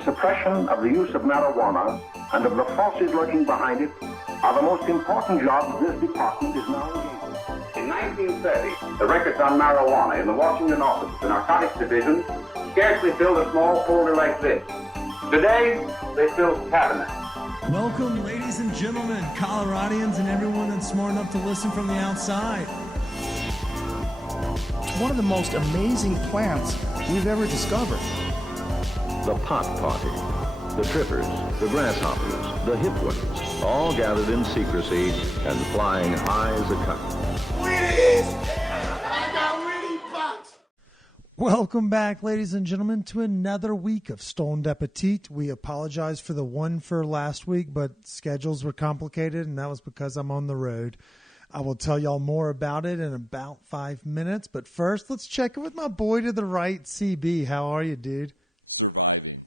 the suppression of the use of marijuana and of the forces lurking behind it are the most important jobs this department is now engaged in. In 1930, the records on marijuana in the Washington office of the Narcotics Division scarcely filled a small folder like this. Today, they fill cabinets. Welcome, ladies and gentlemen, Coloradians, and everyone that's smart enough to listen from the outside. It's one of the most amazing plants we've ever discovered. The pot party, the trippers, the grasshoppers, the hip ones, all gathered in secrecy and flying high as a kite. I got Winnie Bucks. Welcome back, ladies and gentlemen, to another week of Stolen Appetit. We apologize for the one for last week, but schedules were complicated, and that was because I'm on the road. I will tell y'all more about it in about 5 minutes, but first, let's check in with my boy to the right, CB. How are you, dude? Surviving.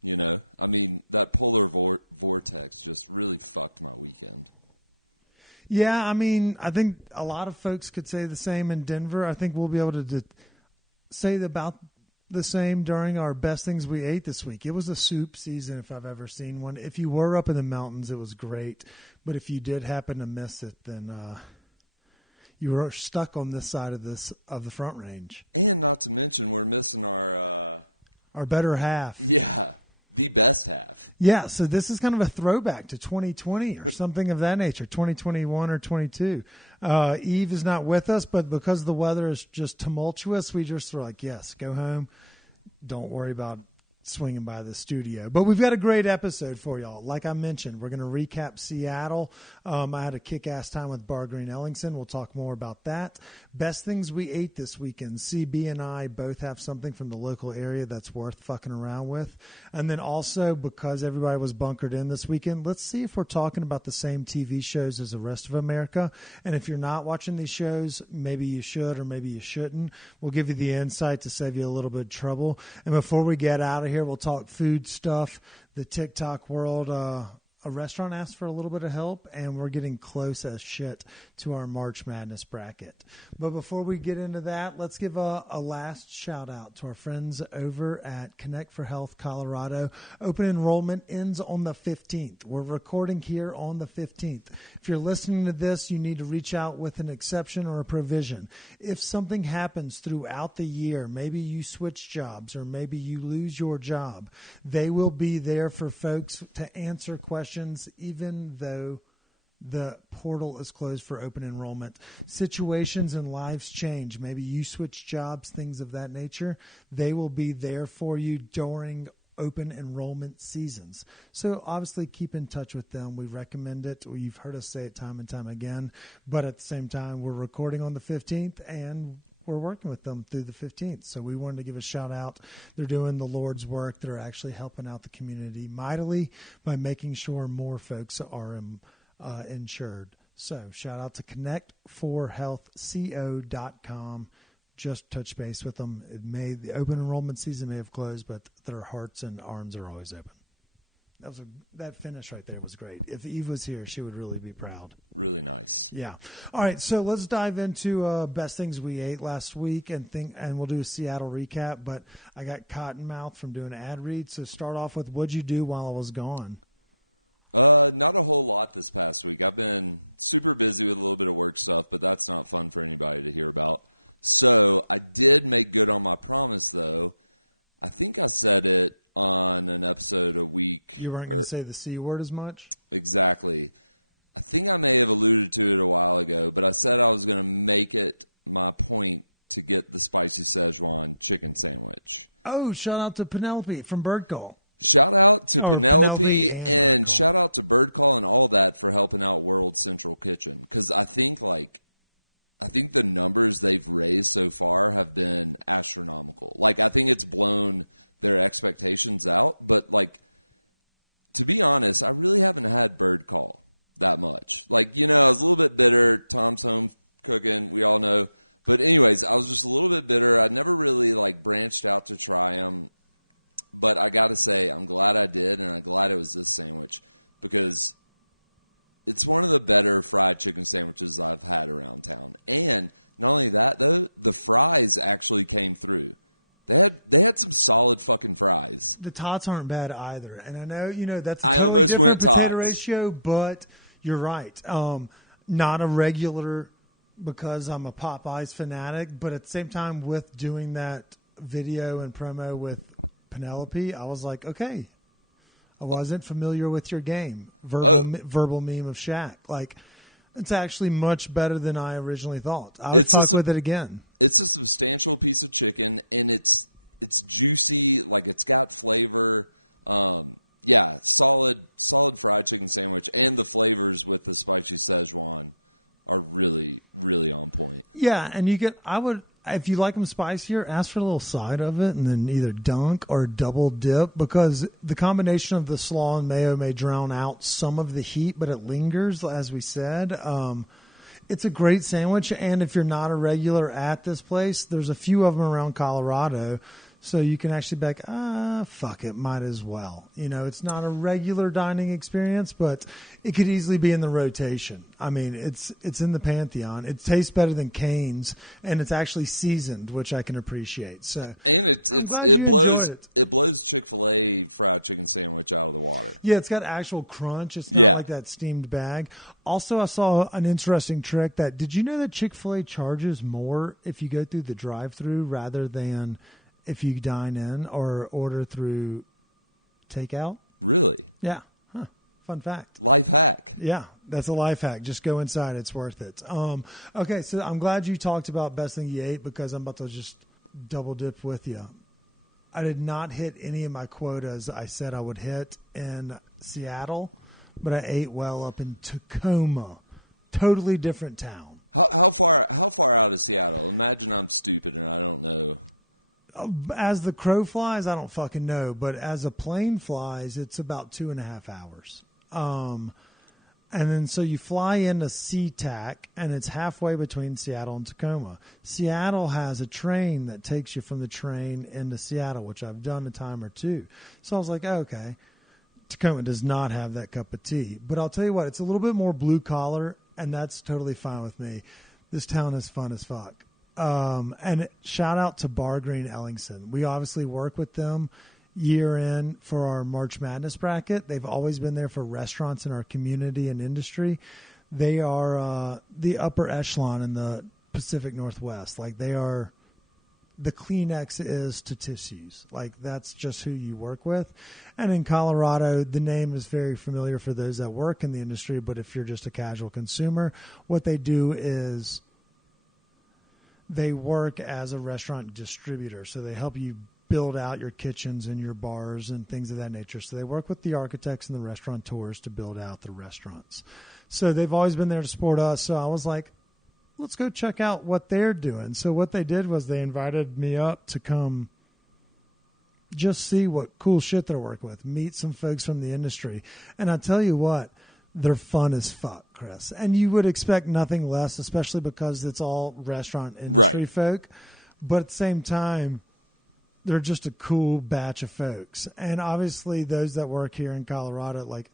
You know, I mean, that polar vortex just really fucked my weekend. Yeah, I mean, I think a lot of folks could say the same in Denver. I think we'll be able to say about the same during our best things we ate this week. It was a soup season if I've ever seen one. If you were up in the mountains, it was great. But if you did happen to miss it, then you were stuck on this side of the Front Range. And not to mention, we're missing our better half. Yeah, the best half. Yeah, so this is kind of a throwback to 2020 or something of that nature, 2021 or 22. Eve is not with us, but because the weather is just tumultuous, we just were like, yes, go home. Don't worry about swinging by the studio. But we've got a great episode for y'all. Like I mentioned, we're going to recap Seattle. I had a kick-ass time with Bar Green Ellingson. We'll talk more about that. Best things we ate this weekend. CB and I both have something from the local area that's worth fucking around with. And then also, because everybody was bunkered in this weekend, let's see if we're talking about the same TV shows as the rest of America. And if you're not watching these shows, maybe you should or maybe you shouldn't. We'll give you the insight to save you a little bit of trouble. And before we get out of here, we'll talk food stuff, the TikTok world. A restaurant asked for a little bit of help, and we're getting close as shit to our March Madness bracket. But before we get into that, let's give a last shout out to our friends over at Connect for Health Colorado. Open enrollment ends on the 15th. We're recording here on the 15th. If you're listening to this, you need to reach out with an exception or a provision. If something happens throughout the year, maybe you switch jobs or maybe you lose your job, they will be there for folks to answer questions even though the portal is closed for open enrollment. Situations and lives change. Maybe you switch jobs, things of that nature. They will be there for you during open enrollment seasons. So obviously keep in touch with them. We recommend it. You've heard us say it time and time again, but at the same time, we're recording on the 15th and we're working with them through the 15th. So we wanted to give a shout out. They're doing the Lord's work. They're actually helping out the community mightily by making sure more folks are insured. So shout out to connect4healthco.com. Just touch base with them. The open enrollment season may have closed, but their hearts and arms are always open. That finish right there was great. If Eve was here, she would really be proud. Really nice. Yeah. All right, so let's dive into best things we ate last week, and we'll do a Seattle recap. But I got cotton mouth from doing ad reads. So start off with, what'd you do while I was gone? Not a whole lot this past week. I've been super busy with a little bit of work stuff, but that's not fun for anybody to hear about. So I did make good on my promise, though. I think I said it on an episode a week. You weren't going to say the C word as much? Exactly. I think I may have alluded to it a while ago, but I said I was going to make it my point to get the spicy Szechuan chicken sandwich. Oh, shout out to Penelope from Bird Call. Shout out to Penelope and Bird shout out to Bird Call and all that for helping out World Central Kitchen. Because I think the numbers they've raised so far have been astronomical. Like, I think it's blown their expectations out. But, like, to be honest, I really haven't had Bird Call that much. Like, you know, I was a little bit bitter. Tom's home cooking, we all know. But anyways, I was just a little bit bitter. I never really, like, branched out to try them. But I got to say, I'm glad I did, and I'm glad it was this sandwich because it's one of the better fried chicken sandwiches I've had around town. And not only that, though, the fries actually came through. They had some solid fucking fries. The tots aren't bad either, and I know that's a I totally almost different went potato tots. ratio, but you're right. Not a regular because I'm a Popeyes fanatic, but at the same time, with doing that video and promo with Penelope, I was like, okay, I wasn't familiar with your game. Verbal meme of Shaq, like. It's actually much better than I originally thought. I would fuck with it again. It's a substantial piece of chicken, and it's juicy. Like, it's got flavor. Yeah, solid fried chicken sandwich, and the flavors with the spicy Szechuan are really, really on point. Yeah, and if you like them spicier, ask for a little side of it, and then either dunk or double dip, because the combination of the slaw and mayo may drown out some of the heat, but it lingers, as we said. It's a great sandwich, and if you're not a regular at this place, there's a few of them around Colorado, so you can actually be like, fuck it, might as well. It's not a regular dining experience, but it could easily be in the rotation. I mean, it's in the pantheon. It tastes better than Cane's, and it's actually seasoned, which I can appreciate. So, and it blows Chick-fil-A fried chicken sandwich out of the water. Yeah, it's got actual crunch. It's not like that steamed bag. Also, I saw an interesting trick did you know that Chick-fil-A charges more if you go through the drive-thru rather than if you dine in or order through takeout? Really? Yeah. Huh. Fun fact. Life hack. Yeah, that's a life hack. Just go inside. It's worth it. Okay, so I'm glad you talked about best thing you ate because I'm about to just double dip with you. I did not hit any of my quotas I said I would hit in Seattle, but I ate well up in Tacoma. Totally different town. How far out of Seattle? Imagine I'm stupid and I don't know. As the crow flies, I don't fucking know. But as a plane flies, it's about 2.5 hours. And then so you fly into SeaTac, and it's halfway between Seattle and Tacoma. Seattle has a train that takes you from the train into Seattle, which I've done a time or two. So I was like, okay, Tacoma does not have that cup of tea. But I'll tell you what, it's a little bit more blue collar, and that's totally fine with me. This town is fun as fuck. And shout out to Bar Green Ellingson. We obviously work with them year in for our March Madness bracket. They've always been there for restaurants in our community and industry. They are the upper echelon in the Pacific Northwest. Like, they are, the Kleenex is to tissues. Like, that's just who you work with. And in Colorado, the name is very familiar for those that work in the industry, but if you're just a casual consumer, what they do is they work as a restaurant distributor. So they help you build out your kitchens and your bars and things of that nature. So they work with the architects and the restaurateurs to build out the restaurants. So they've always been there to support us. So I was like, let's go check out what they're doing. So what they did was they invited me up to come just see what cool shit they're working with, meet some folks from the industry. And I tell you what, they're fun as fuck, Chris. And you would expect nothing less, especially because it's all restaurant industry folk. But at the same time, they're just a cool batch of folks. And obviously those that work here in Colorado, like,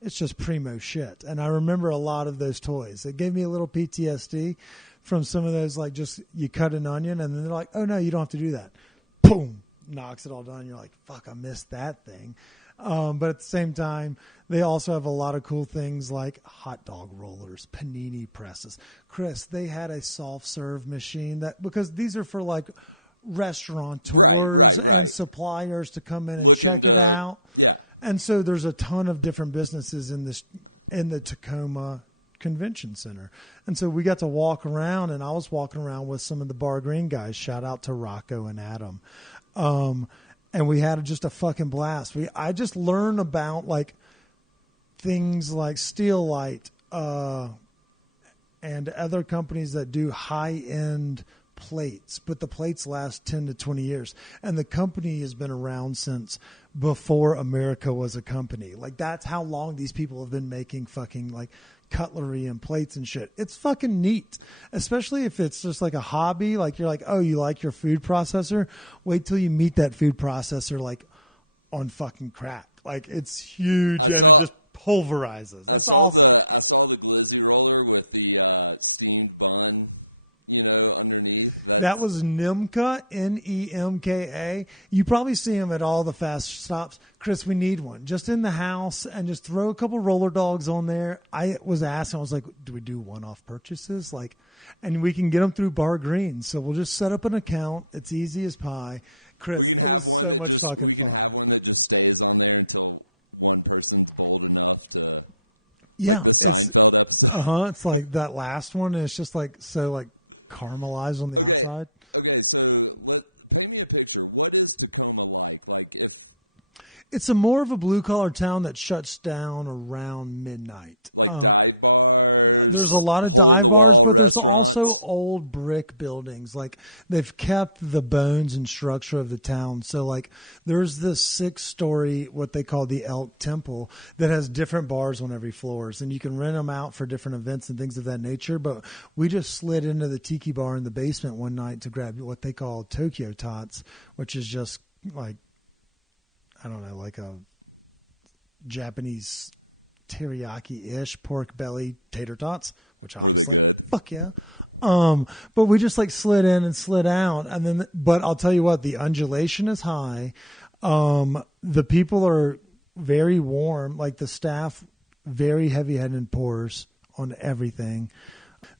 it's just primo shit. And I remember a lot of those toys. It gave me a little PTSD from some of those, like, just you cut an onion and then they're like, oh, no, you don't have to do that. Boom, knocks it all done. You're like, fuck, I missed that thing. But at the same time, they also have a lot of cool things like hot dog rollers, panini presses. Chris, they had a soft serve machine that, because these are for like restaurateurs and suppliers to come in and check it out. Yeah. And so there's a ton of different businesses in the Tacoma Convention Center. And so we got to walk around, and I was walking around with some of the Bar Green guys. Shout out to Rocco and Adam. And we had just a fucking blast. I just learned about like things like Steelite and other companies that do high-end plates, but the plates last 10 to 20 years. And the company has been around since before America was a company. Like, that's how long these people have been making fucking like cutlery and plates and shit. It's fucking neat, especially if it's just like a hobby. Like, you're like, oh, you like your food processor? Wait till you meet that food processor like on fucking crack. Like, it's huge. It just pulverizes. I saw the glizzy roller with the steamed bun underneath. That was Nemka, Nemka. You probably see them at all the fast stops. Chris, we need one just in the house, and just throw a couple roller dogs on there. I was asking, I was like, do we do one-off purchases? And we can get them through Bar Green. So we'll just set up an account. It's easy as pie. Chris, we can have one that just stays on there until one person's bold enough to, like the Seinfeld episode. It's like that last one. And it's just caramelized on the outside. Okay, so paint me a picture. What is Tacoma like? Like it's more of a blue-collar town that shuts down around midnight. Dive bars, there's a lot of hole-in-the-wall dive bars, restaurants. There's also old brick buildings. They've kept the bones and structure of the town. So, there's this 6-story, what they call the Elk Temple, that has different bars on every floors. And you can rent them out for different events and things of that nature. But we just slid into the tiki bar in the basement one night to grab what they call Tokyo Tots, which is just I don't know, like a Japanese teriyaki-ish pork belly tater tots. Were they good? Fuck yeah. But we just slid in and slid out. But I'll tell you what, the undulation is high. The people are very warm. The staff, very heavy-headed and pours on everything.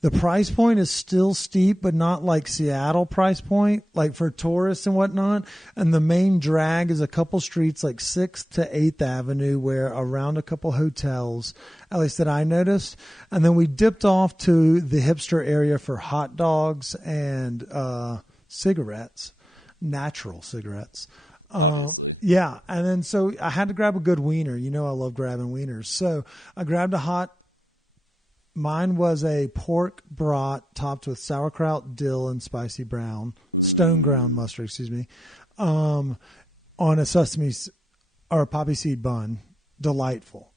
The price point is still steep, but not like Seattle price point, for tourists and whatnot. And the main drag is a couple streets 6th to 8th Avenue, where around a couple hotels, at least that I noticed. And then we dipped off to the hipster area for hot dogs and cigarettes, natural cigarettes. Obviously. Yeah. And then so I had to grab a good wiener. I love grabbing wieners. So I grabbed mine was a pork brat topped with sauerkraut, dill, and spicy brown, stone ground mustard, on a sesame or a poppy seed bun. Delightful.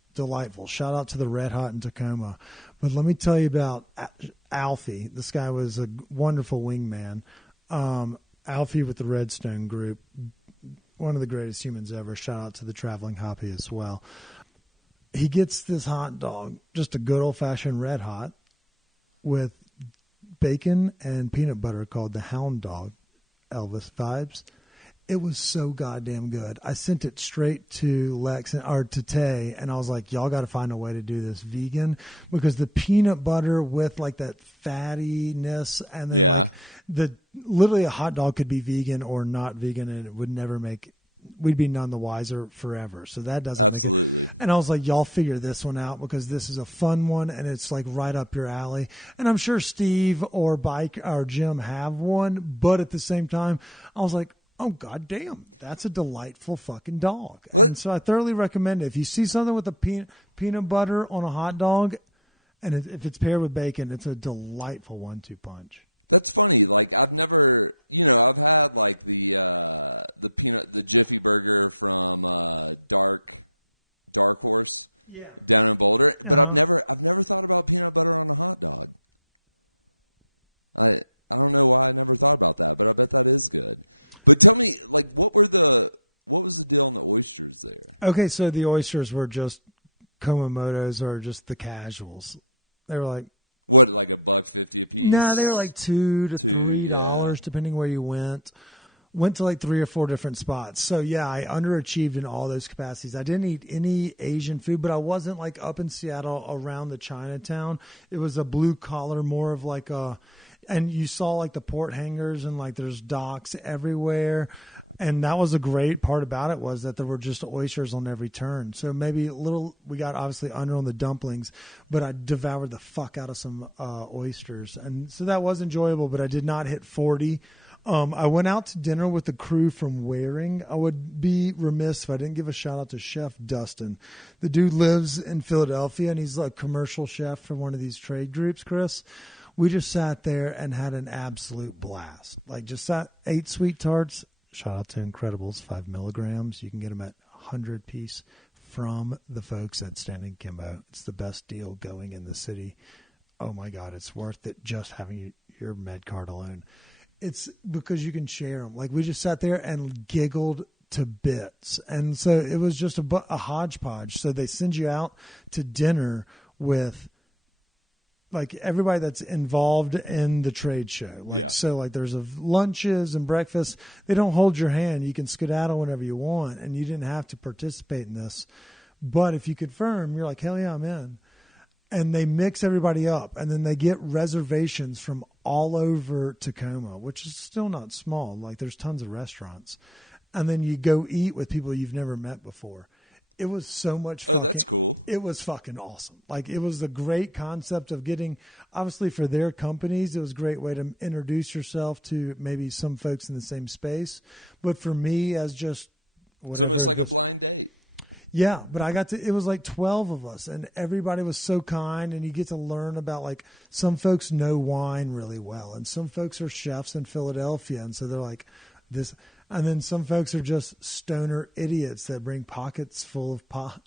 Shout out to the Red Hot in Tacoma. But let me tell you about Alfie. This guy was a wonderful wingman. Alfie with the Redstone Group, one of the greatest humans ever. Shout out to the Traveling Hoppy as well. He gets this hot dog, just a good old-fashioned Red Hot, with bacon and peanut butter called the Hound Dog, Elvis vibes. It was so goddamn good. I sent it straight to to Tay, and I was like, y'all got to find a way to do this vegan, because the peanut butter with that fattiness, and then literally a hot dog could be vegan or not vegan, and it would never we'd be none the wiser forever. So that doesn't absolutely. And I was like, y'all figure this one out, because this is a fun one and it's right up your alley. And I'm sure Steve or Bike or Jim have one, but at the same time, I was like, oh god damn, that's a delightful fucking dog. What? And so I thoroughly recommend it. If you see something with a peanut butter on a hot dog, and if it's paired with bacon, it's a delightful 1-2 punch. That's funny. I've never, I've had the Jiffy Burger from Dark Horse down in Boulder, but I've never thought about peanut butter on a hot dog. I don't know why I never thought about that, but I bet that is good. But tell me, what was the deal on the oysters there? Okay, so the oysters were just Komomotos, or just the casuals. They were what, $1.50 a piece? No, they were $2 to $3, depending where you went. Went to 3 or 4 different spots. So yeah, I underachieved in all those capacities. I didn't eat any Asian food, but I wasn't up in Seattle around the Chinatown. It was a blue collar, more of and you saw the port hangars, and there's docks everywhere. And that was a great part about it, was that there were just oysters on every turn. So maybe we got obviously under on the dumplings, but I devoured the fuck out of some oysters. And so that was enjoyable, but I did not hit 40. I went out to dinner with the crew from Waring. I would be remiss if I didn't give a shout out to Chef Dustin. The dude lives in Philadelphia, and he's a commercial chef for one of these trade groups, Chris. We just sat there and had an absolute blast. Ate sweet tarts. Shout out to Incredibles, 5 milligrams. You can get them at 100-piece from the folks at Standing Kimbo. It's the best deal going in the city. Oh my God, it's worth it just having your med card alone. It's because you can share them. We just sat there and giggled to bits. And so it was just a hodgepodge. So they send you out to dinner with like everybody that's involved in the trade show. Like, Yeah. So like there's lunches and breakfast. They don't hold your hand. You can skedaddle whenever you want, and you didn't have to participate in this. But if you confirm, you're like, hell yeah, I'm in. And they mix everybody up, and then they get reservations from all over Tacoma, which is still not small. Like there's tons of restaurants. And then you go eat with people you've never met before. It was so much Oh, that's cool. It was fucking awesome. Like it was a great concept of getting, obviously for their companies, it was a great way to introduce yourself to maybe some folks in the same space. But for me as just It's almost like a just- blind date. Yeah, but it was like 12 of us, and everybody was so kind, and you get to learn about, like, some folks know wine really well, and some folks are chefs in Philadelphia, and so they're like this, and then some folks are just stoner idiots that bring pockets full of pot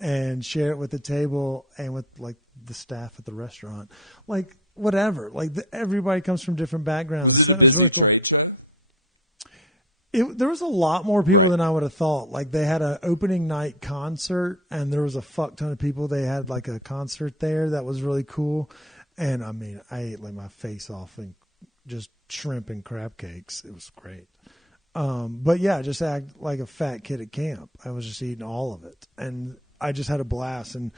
and share it with the table and with, like, the staff at the restaurant. Like, whatever. Like, everybody comes from different backgrounds. Was it a And busy really cool. trade show? There was a lot more people Right. than I would have thought. Like they had an opening night concert, and there was a fuck ton of people. They had like a concert there that was really cool, and I mean, I ate like my face off and just shrimp and crab cakes. It was great. But yeah, just act like a fat kid at camp. I was just eating all of it, and I just had a blast. And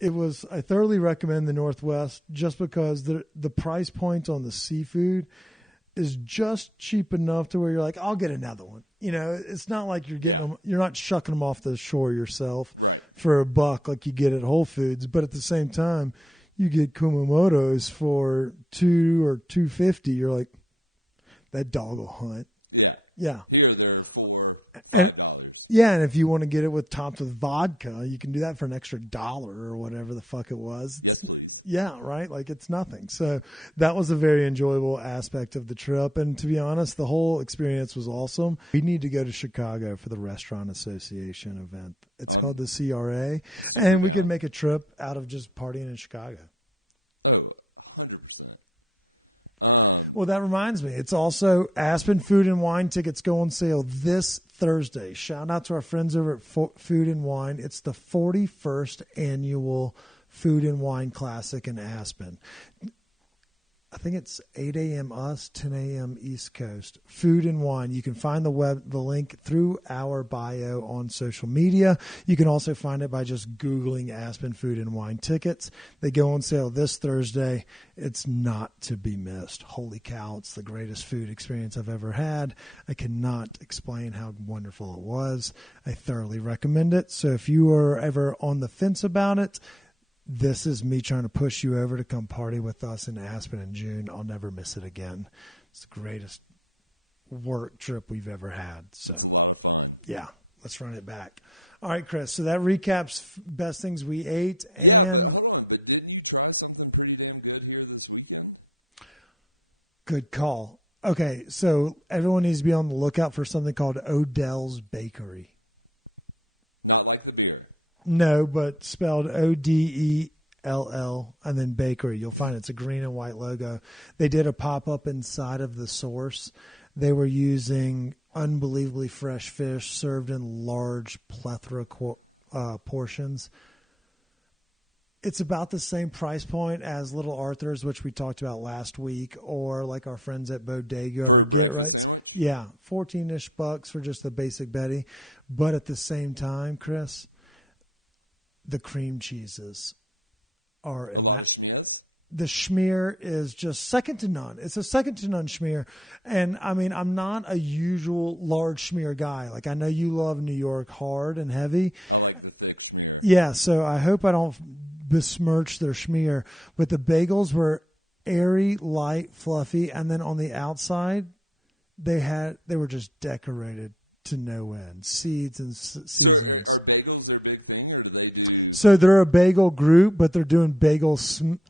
I thoroughly recommend the Northwest just because the price point on the seafood is just cheap enough to where you're like, I'll get another one. You know, it's not like you're getting them, you're not shucking them off the shore yourself Right. for $1 like you get at Whole Foods. But at the same time, you get Kumamoto's for $2 or $2.50. You're like, that dog will hunt. Yeah. Yeah. Here they're for $5. Yeah, and if you want to get it topped with vodka, you can do that for an extra $1 or whatever the fuck it was. Yes, please. Yeah, right? Like it's nothing. So that was a very enjoyable aspect of the trip. And to be honest, the whole experience was awesome. We need to go to Chicago for the Restaurant Association event. It's called the CRA. super And we down. could make a trip out of just partying in Chicago. Oh, 100%. Well, that reminds me. It's also Aspen Food and Wine tickets go on sale this Thursday. Shout out to our friends over at Food and Wine. It's the 41st annual Food and Wine Classic in Aspen. I think it's 8 a.m. us, 10 a.m. East Coast. Food and Wine. You can find the link through our bio on social media. You can also find it by just Googling Aspen Food and Wine tickets. They go on sale this Thursday. It's not to be missed. Holy cow, it's the greatest food experience I've ever had. I cannot explain how wonderful it was. I thoroughly recommend it. So if you are ever on the fence about it, this is me trying to push you over to come party with us in Aspen in June. I'll never miss it again. It's the greatest work trip we've ever had. So, It's a lot of fun. yeah, let's run it back. All right, Chris. So that recaps best things we ate. Yeah, and- but hold on. But didn't you try something pretty damn good here this weekend? Good call. Okay, so everyone needs to be on the lookout for something called Odell's Bakery. Not like the beer. No, but spelled Odell and then bakery. You'll find it's a green and white logo. They did a pop-up inside of the Source. They were using unbelievably fresh fish served in large plethora portions. It's about the same price point as Little Arthur's, which we talked about last week, or like our friends at Bodega. For a Get breakfast Right. sandwich? Yeah, $14-ish for just the basic Betty. But at the same time, Chris, the cream cheeses are A lot of schmears? the schmear is just second to none. It's a second to none schmear. And I mean, I'm not a usual large schmear guy. Like I know you love New York hard and heavy. I like the thick schmear. Yeah. So I hope I don't besmirch their schmear, but the bagels were airy, light, fluffy. And then on the outside, they were just decorated to no end. Seeds and So seasonings. are bagels their big thing, or do they do... So they're a bagel group, but they're doing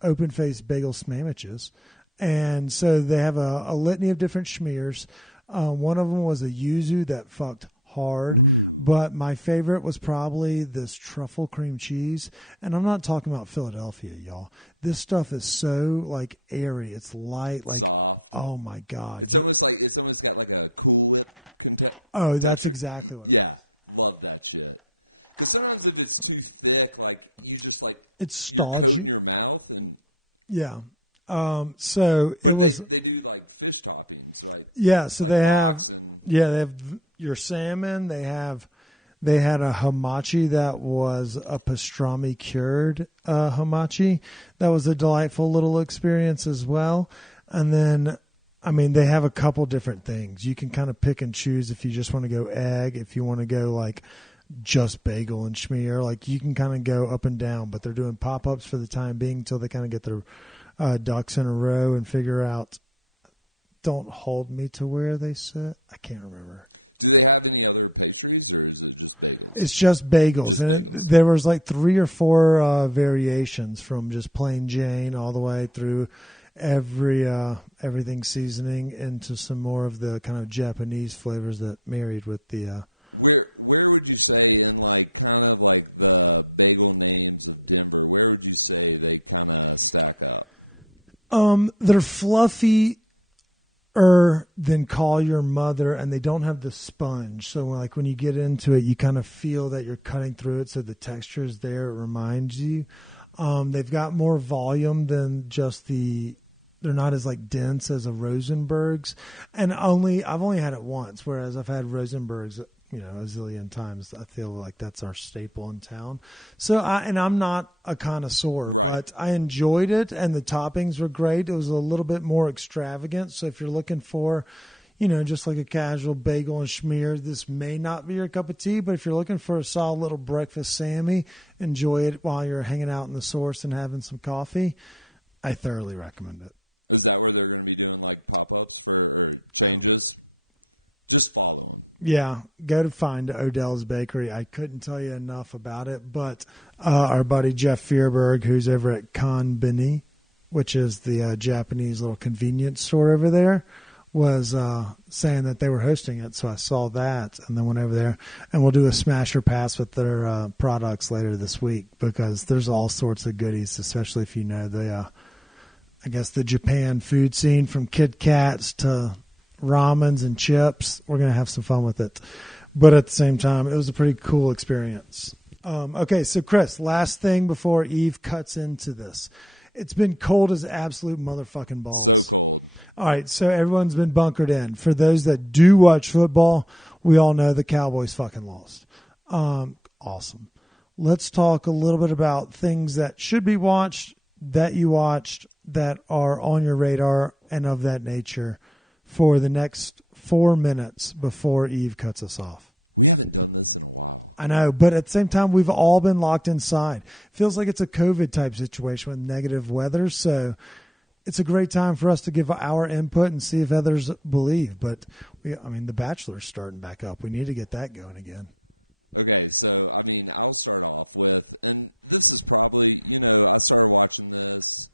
open-faced bagel sandwiches. And so they have a litany of different schmears. One of them was a yuzu that fucked hard. But my favorite was probably this truffle cream cheese. And I'm not talking about Philadelphia, y'all. This stuff is so, like, airy. It's light. Like, Soft. Oh, my God. It's almost got like a Cool Whip Oh, that's texture. exactly what Yeah, love that shit. Because sometimes if it's too thick, like you just like It's you're stodgy. coating your mouth, and Yeah. So, but they do like fish toppings, right? Yeah. So like they lox have, and they have your salmon. They had a hamachi that was a pastrami cured hamachi. That was a delightful little experience as well. And then, I mean, they have a couple different things. You can kind of pick and choose if you just want to go egg, if you want to go like just bagel and schmear. Like you can kind of go up and down, but they're doing pop-ups for the time being until they kind of get their ducks in a row and figure out. Don't hold me to where they sit. I can't remember. Do they have any other pastries, or is it just bagels? It's just bagels. Just and bagels. There was like 3 or 4 variations from just plain Jane all the way through everything seasoning into some more of the kind of Japanese flavors that married with the. Where would you say in like kind of like the bagel names of Denver? Where would you say they kind of stack up? They're fluffy. Than Call Your Mother, and they don't have the sponge. So like when you get into it, you kind of feel that you're cutting through it, so the texture is there. It reminds you. They've got more volume than just they're not as like dense as a Rosenberg's, and I've only had it once, whereas I've had Rosenberg's, a zillion times. I feel like that's our staple in town. So I'm not a connoisseur, right, but I enjoyed it, and the toppings were great. It was a little bit more extravagant. So if you're looking for, just like a casual bagel and schmear, this may not be your cup of tea. But if you're looking for a solid little breakfast Sammy, enjoy it while you're hanging out in the Source and having some coffee. I thoroughly recommend it. Is that where they're going to be doing like pop-ups or changes? Just follow them. Yeah, go to find Odell's Bakery. I couldn't tell you enough about it, but our buddy Jeff Fearberg, who's over at Konbini, which is the Japanese little convenience store over there, was saying that they were hosting it. So I saw that and then went over there, and we'll do a smasher pass with their products later this week, because there's all sorts of goodies, especially if you know the Japan food scene, from Kit Kats to ramens and chips. We're going to have some fun with it. But at the same time, it was a pretty cool experience. Okay, so Chris, last thing before Eve cuts into this. It's been cold as absolute motherfucking balls. So cold. All right, so everyone's been bunkered in. For those that do watch football, we all know the Cowboys fucking lost. Awesome. Let's talk a little bit about things that should be watched, that you watched, that are on your radar and of that nature, for the next 4 minutes before Eve cuts us off. We haven't done this in a while. I know, but at the same time, we've all been locked inside. Feels like it's a COVID-type situation with negative weather, so it's a great time for us to give our input and see if others believe. But, The Bachelor's starting back up. We need to get that going again. Okay, so, I'll start off with, and this is probably, I started watching this,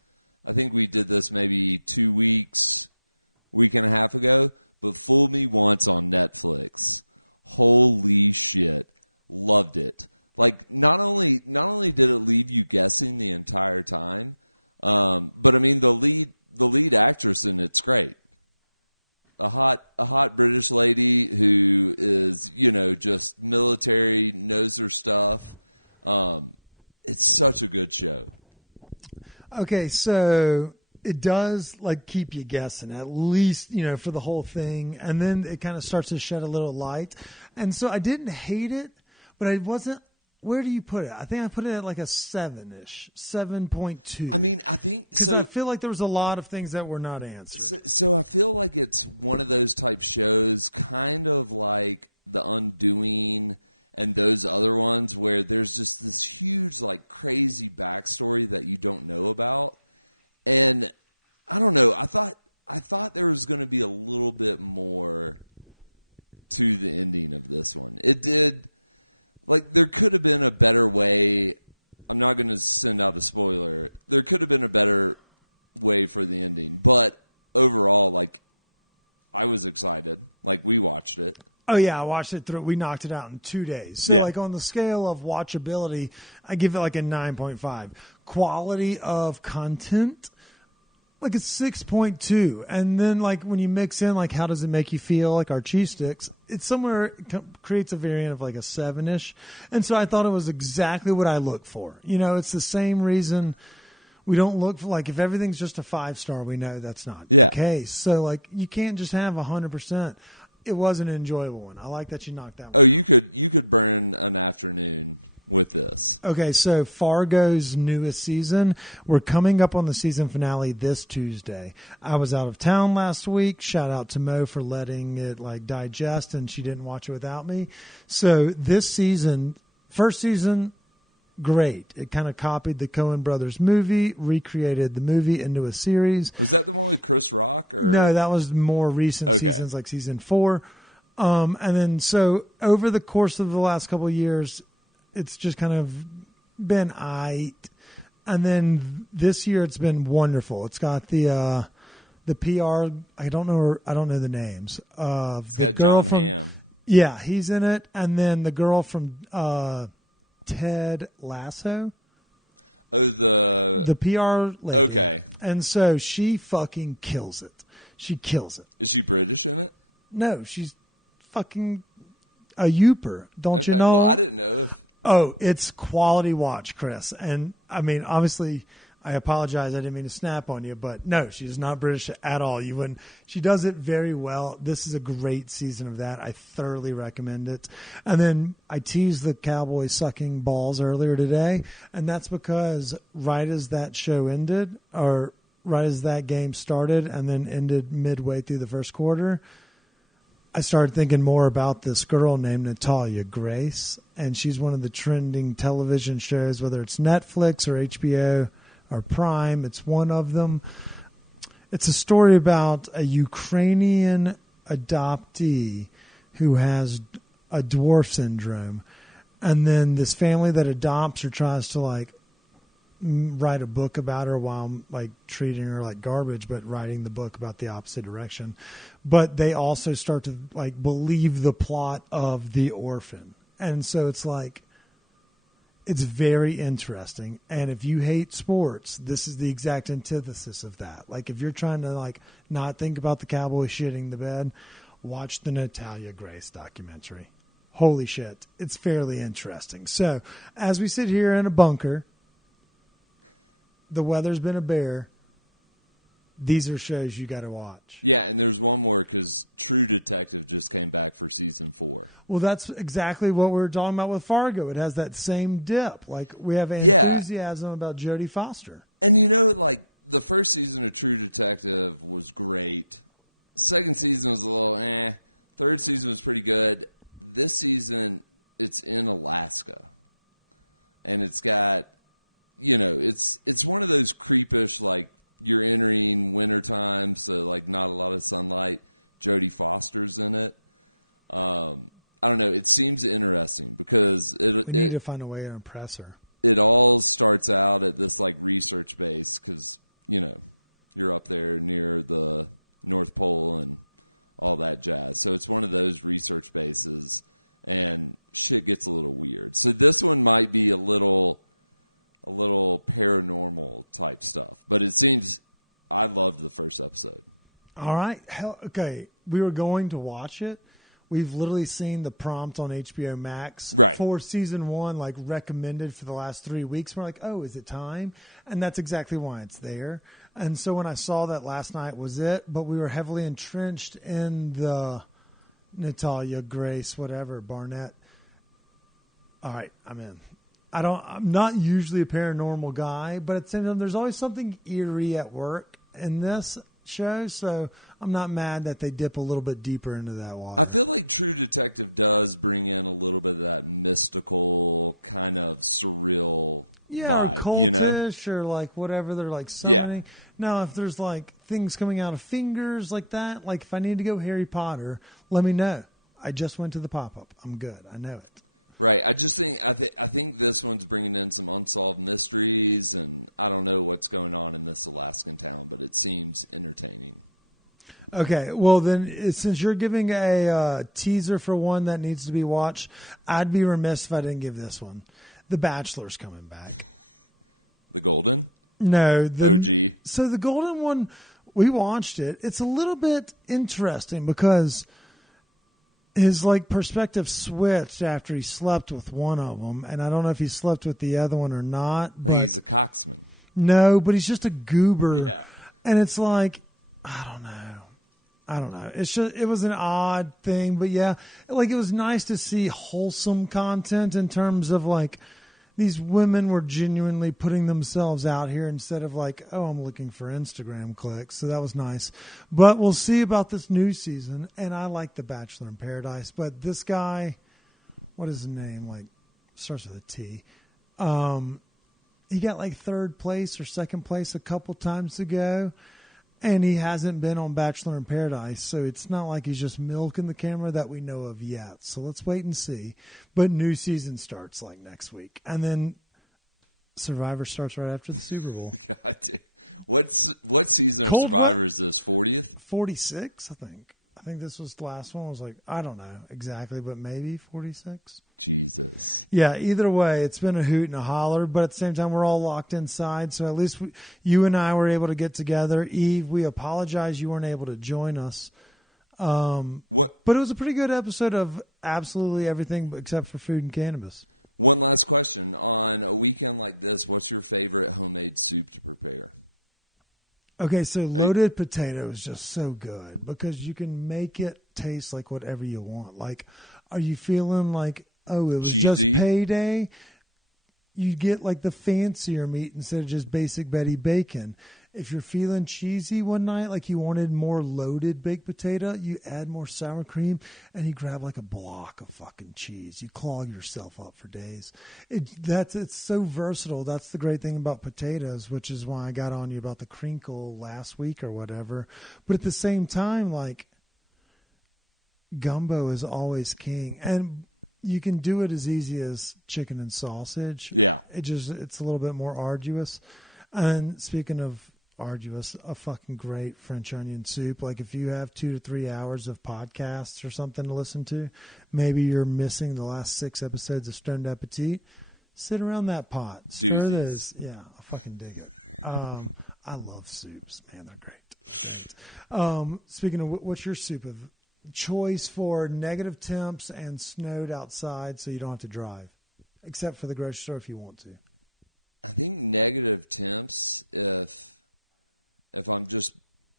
I think we did this maybe 2 weeks, week and a half ago, but Fool Me Once on Netflix. Holy shit. Loved it. Like, not only did it leave you guessing the entire time, but the lead actress in it's great. A hot British lady who is, just military, knows her stuff. It's such a good show. Okay, so it does keep you guessing, at least, for the whole thing. And then it kind of starts to shed a little light. And so I didn't hate it, but I wasn't. Where do you put it? I think I put it at a 7-ish, 7.2. I think because I feel like there was a lot of things that were not answered. So I feel like it's one of those type shows, kind of like The Undoing and those other ones, where there's just this huge, crazy backstory that you don't know about. And I don't know. I thought there was going to be a little bit more to the ending of this one. It did. There could have been a better way. I'm not going to send out a spoiler. There could have been a better way for the ending. But overall, I was excited. We watched it. Oh, yeah, I watched it through. We knocked it out in 2 days. So, yeah. On the scale of watchability, I give it a 9.5. Quality of content, a 6.2. And then, when you mix in, how does it make you feel, our cheese sticks, it's somewhere, creates a variant of, a 7-ish. And so I thought it was exactly what I look for. It's the same reason We don't look for, like, if everything's just a 5-star, we know that's not Yeah. the case. So, like, you can't just have 100%. It was an enjoyable one. I like that you knocked that one. Oh, you could burn an afternoon with this. Okay, so Fargo's newest season, we're coming up on the season finale this Tuesday. I was out of town last week. Shout out to Mo for letting it like digest, and she didn't watch it without me. So this season, first season, great. It kind of copied the Coen Brothers movie, recreated the movie into a series. Was that the one with Chris Rock? Or No, that was more recent seasons, like season 4. And then so over the course of the last couple of years, it's just kind of been aight. And then this year it's been wonderful. It's got the PR. I don't know the names. It's got John Hamm. Yeah, he's in it. And then the girl from Ted Lasso. Oh, the PR lady. Okay. And so she fucking kills it. She kills it. Is she British in it? No, she's fucking a Youper. Don't Okay. you know? Well, I didn't know if. Oh, it's quality watch, Chris. And I mean, obviously, I apologize. I didn't mean to snap on you, but no, she's not British at all. You wouldn't. She does it very well. This is a great season of that. I thoroughly recommend it. And then I teased the Cowboys sucking balls earlier today, and that's because right as that show ended, or right as that game started and then ended midway through the first quarter, I started thinking more about this girl named Natalia Grace, and she's one of the trending television shows, whether it's Netflix or HBO or Prime. It's one of them. It's a story about a Ukrainian adoptee who has a dwarf syndrome, and then this family that adopts her tries to like write a book about her while like treating her like garbage, but writing the book about the opposite direction. But they also start to like believe the plot of The Orphan. And so it's like, it's very interesting. And if you hate sports, this is the exact antithesis of that. Like if you're trying to like not think about the Cowboys shitting the bed, watch the Natalia Grace documentary. Holy shit. It's fairly interesting. So as we sit here in a bunker, the weather's been a bear. These are shows you got to watch. Yeah, and there's one more because True Detective just came back for season 4. Well, that's exactly what we were talking about with Fargo. It has that same dip. Like we have enthusiasm about Jodie Foster. And you know, like the first season of True Detective was great. Second season was a little eh. Third season was pretty good. This season, it's in Alaska, and it's got. You know, it's one of those creepish, like, you're entering wintertime, so, like, not a lot of sunlight. Jodie Foster's in it. I don't know. It seems interesting because We need to find a way to impress her. It all starts out at this, like, research base because, you know, you're up there near the North Pole and all that jazz. So it's one of those research bases, and shit gets a little weird. So this one might be a little paranormal type stuff. But it seems I loved the first episode. All right. Okay. We were going to watch it. We've literally seen the prompt on HBO Max for season 1, like recommended for the last 3 weeks. We're like, oh, is it time? And that's exactly why it's there. And so when I saw that last night was it, but we were heavily entrenched in the Natalia Grace, whatever, Barnett. All right. I'm in. I'm not usually a paranormal guy, but at the same time, there's always something eerie at work in this show, so I'm not mad that they dip a little bit deeper into that water. I feel like True Detective does bring in a little bit of that mystical, kind of surreal vibe, or cultish, you know? or like whatever they're like summoning. Yeah. Now, if there's like things coming out of fingers like that, like if I need to go Harry Potter, let me know. I just went to the pop-up. I'm good. I know it. Right. I just think I think this one's bringing in some unsolved mysteries, and I don't know what's going on in this Alaskan town, but it seems entertaining. Okay. Well, then, since you're giving a teaser for one that needs to be watched, I'd be remiss if I didn't give this one. The Bachelor's coming back. The Golden? No. OG. So the Golden one, we watched it. It's a little bit interesting because his like perspective switched after he slept with one of them, and I don't know if he slept with the other one or not. I think he's a coxman. No, but he's just a goober. Yeah. And it's like, I don't know. It's just, it was an odd thing, but yeah, like it was nice to see wholesome content in terms of like these women were genuinely putting themselves out here instead of like, oh, I'm looking for Instagram clicks. So that was nice. But we'll see about this new season. And I like The Bachelor in Paradise, but this guy, what is his name? Like starts with a T. He got like third place or second place a couple times ago. And he hasn't been on Bachelor in Paradise, so it's not like he's just milking the camera that we know of yet. So let's wait and see. But new season starts like next week. And then Survivor starts right after the Super Bowl. God damn. What season of Survivor is this? 40th? 46, I think. I think this was the last one. I was like, I don't know exactly, but maybe 46. Jesus. Yeah, either way, it's been a hoot and a holler, but at the same time, we're all locked inside. So at least you and I were able to get together. Eve, we apologize you weren't able to join us. But it was a pretty good episode of absolutely everything except for food and cannabis. One last question. On a weekend like this, what's your favorite homemade soup to prepare? Okay, so loaded potato is just so good because you can make it taste like whatever you want. Like, are you feeling like, oh, it was cheesy? Just payday? You get like the fancier meat instead of just basic Betty bacon. If you're feeling cheesy one night, like you wanted more loaded baked potato, you add more sour cream and you grab like a block of fucking cheese. You clog yourself up for days. It's so versatile. That's the great thing about potatoes, which is why I got on you about the crinkle last week or whatever. But at the same time, like gumbo is always king. And you can do it as easy as chicken and sausage. Yeah. It's a little bit more arduous. And speaking of arduous, a fucking great French onion soup. Like if you have 2 to 3 hours of podcasts or something to listen to, maybe you're missing the last 6 episodes of Stoned Appetit. Sit around that pot. Doozies. Yeah, I fucking dig it. I love soups, man. They're great. Speaking of, what's your soup of choice for negative temps and snowed outside so you don't have to drive, except for the grocery store if you want to? I think negative temps if I'm just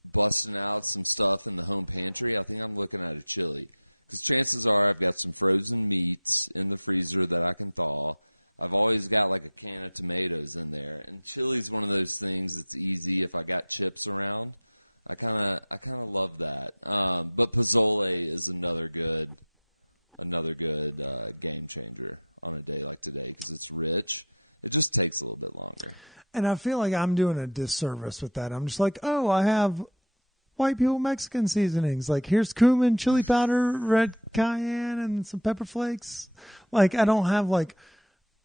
busting out some stuff in the home pantry, I think I'm looking at a chili. Because chances are I've got some frozen meats in the freezer that I can thaw. I've always got like a can of tomatoes in there. And chili's one of those things that's easy if I got chips around. I kind of love that. But pozole is another good game changer on a day like today because it's rich. It just takes a little bit longer. And I feel like I'm doing a disservice with that. I'm just like, oh, I have white people Mexican seasonings. Like, here's cumin, chili powder, red cayenne, and some pepper flakes. Like, I don't have, like,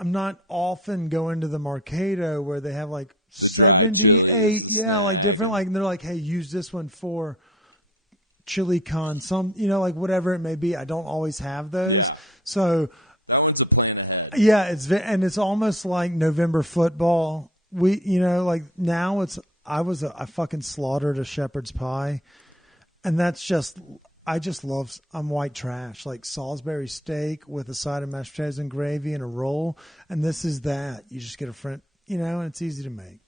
I'm not often going to the Mercado where they have, like, the dried chili is the snag. Like, different, like, and they're like, hey, use this one for chili con, some, like, whatever it may be. I don't always have those. Yeah. So that one's a plan ahead. Yeah, it's almost like November football. We, like now I fucking slaughtered a shepherd's pie, and that's just, I'm white trash, like Salisbury steak with a side of mashed potatoes and gravy and a roll, and this is that. You just get a friend, and it's easy to make.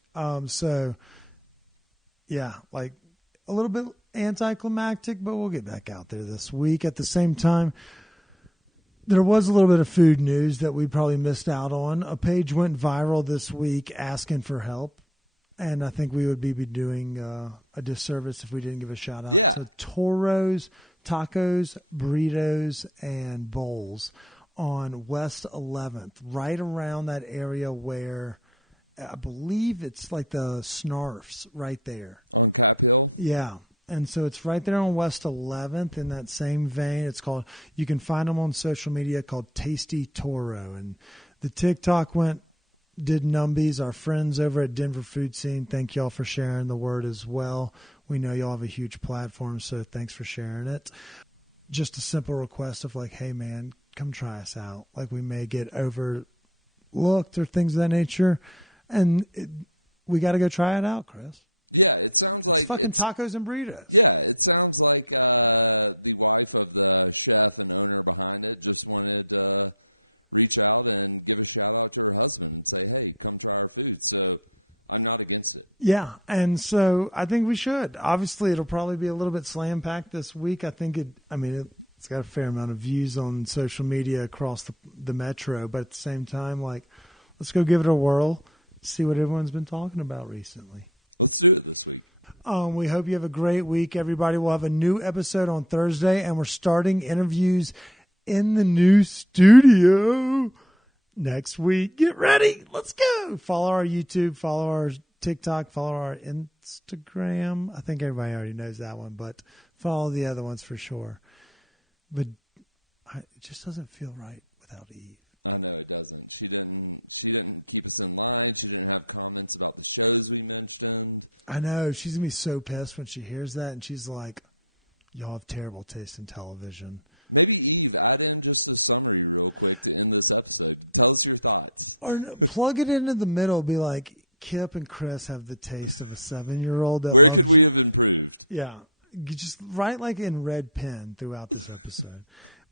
So yeah, like a little bit anticlimactic, but we'll get back out there this week. At the same time, there was a little bit of food news that we probably missed out on. A page went viral this week asking for help, and I think we would be doing a disservice if we didn't give a shout out. Yeah. So Toro's Tacos, Burritos, and Bowls on West 11th, right around that area where I believe it's like the Snarfs right there. On Cap Hill? Yeah. And so it's right there on West 11th in that same vein. It's called, you can find them on social media called Tasty Toro. And the TikTok did numbies. Our friends over at Denver Food Scene, thank y'all for sharing the word as well. We know y'all have a huge platform, so thanks for sharing it. Just a simple request of like, hey man, come try us out. Like we may get overlooked or things of that nature. And we got to go try it out, Chris. Yeah, it sounds like it's tacos and burritos. Yeah, it sounds like the wife of the chef and owner behind it just wanted to reach out and give a shout out to her husband and say, "Hey, come try our food." So I'm not against it. Yeah, and so I think we should. Obviously, it'll probably be a little bit slam-packed this week. I think it's got a fair amount of views on social media across the metro, but at the same time, like, let's go give it a whirl, see what everyone's been talking about recently. Let's do it this week. We hope you have a great week, everybody. We'll have a new episode on Thursday, and we're starting interviews in the new studio next week. Get ready. Let's go. Follow our YouTube, follow our TikTok, follow our Instagram. I think everybody already knows that one, but follow the other ones for sure. But it just doesn't feel right without Eve. I know it doesn't. She didn't keep us in line. She didn't have comments about the shows we mentioned. I know. She's going to be so pissed when she hears that, and she's like, y'all have terrible taste in television. Maybe, Eve, add in just a summary real quick to end this episode. Tell us your thoughts. Or plug it into the middle. Be like, Kip and Chris have the taste of a 7-year-old. Where could we have improved? Yeah. You just write like in red pen throughout this episode.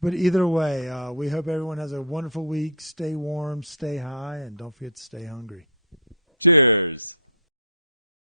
But either way, we hope everyone has a wonderful week. Stay warm, stay high, and don't forget to stay hungry. Cheers.